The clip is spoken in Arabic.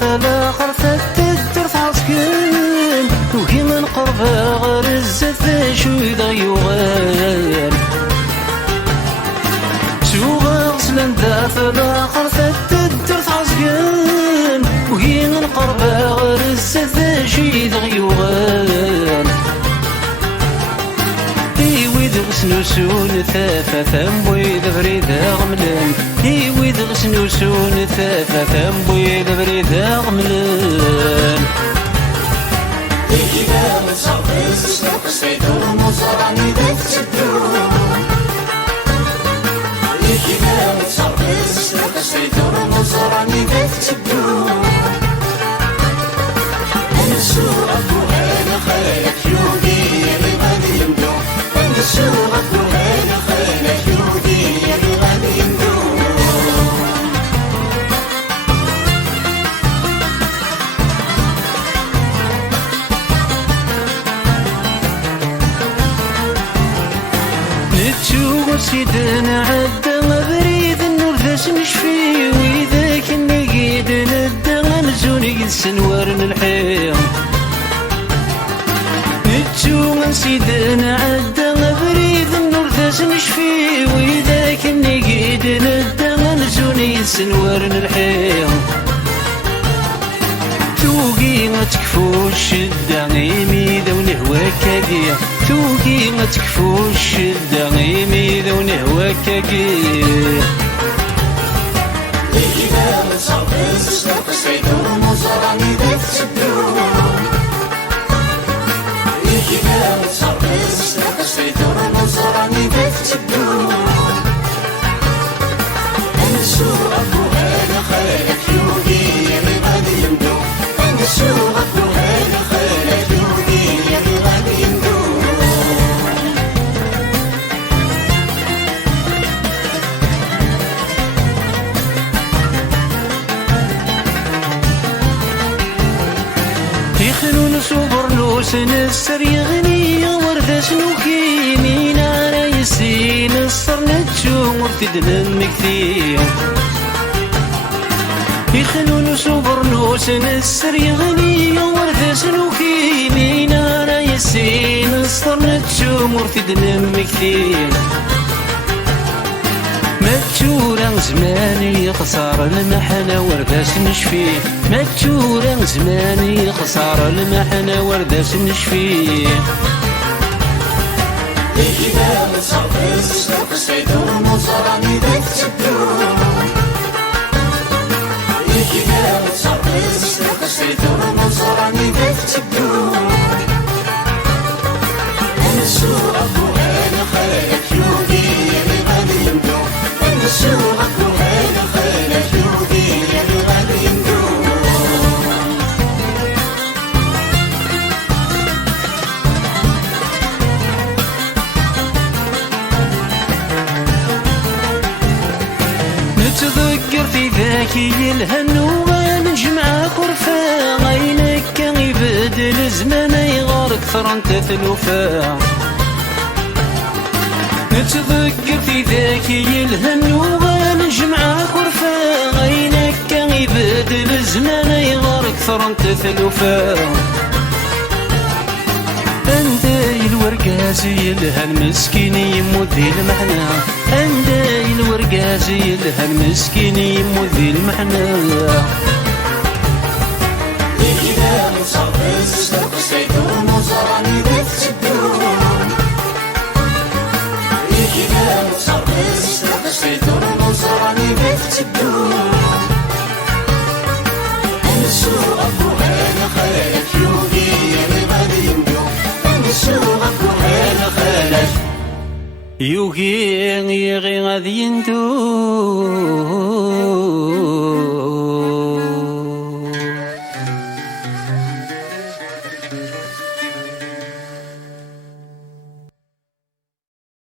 فلا خرفت تدر فعسكن وكي من قربها غرزت شو إذا يغال شو غسلن ذا فلا خرفت تدر فعسكن وكي من قربها غرزت شو إذا يغال سنوسون ثافة ثمبوي ذبريدها غملان إيوي ذغ سنوسون ثافة ثمبوي ذبريدها غملان إذا متصرف سنوك سيدون مصراني ذات سدون إذا متصرف سنوك سيدون مصراني ذات سدون أنسوء أبوهان خالك يودي غادي يمدون أنسوء أبوهان خالك يودي غادي يمدون نتشوق سيدنا عدى بريد النور ذاس نشفي وإذاك نقيد ندى نزوني قد سنوارن الحيام نتشوق سيدنا عدى بريد النور ذاس نشفي وإذاك نقيد ندى نزوني قد سنوارن الحيام توقي ما تكفو الشدة غيمي ذا ونهواك كاقية توقي ما تكفو الشدة غيمي ذا ونهواك كاقية إذا متصرف سنوك سيدون مصراني ذات سدون إذا متصرف سنوك سيدون مصراني ذات سدون أنسوء أبوهان خالك يودي غادي يمدون أنسوء أبوهان خالك يودي غادي يمدون يخلون صبر نوسن السر يغني وردة سنوكي مين على يسين الصر نتشو مرتدن مكثير يخلون صبر نوسن السر يغني وردة سنوكي مين على يسين الصر نتشو مرتدن مكثير متشورا زماني خسارة المحنة ورداس نشفيه متشورا زماني خسارة المحنة ورداس نشفيه إذا متصرف سنوك سيدون مصراني ذات سدون إذا متصرف سنوك سيدون مصراني ذات سدون أنسوء أبوهان خالك يودي غادي يمدون أنسوء أبوهان خالك يودي غادي يمدون نتذكر في ذاك يلهن ونجمع كرفا غينك كان يبدل الزمان يغار كثر انت ثلوفا نتذكر في ذاك يلهن ونجمع كرفا غينك كان يبدل الزمان يغار كثر انت ثلوفا انت الورقاز يلها المسكين يموت ذي المعنى عندي الورقاز يلها المسكين يموت ذي المعنى إذا مصابز اشتاق الشيطان وزرعني ذات الشدون إذا مصابز اشتاق الشيطان وزرعني ذات الشدون أنا شوقك وأنا خالك يومي يا غادي يمدو أنا شوقك وأنا خالك يوغي غادي يندو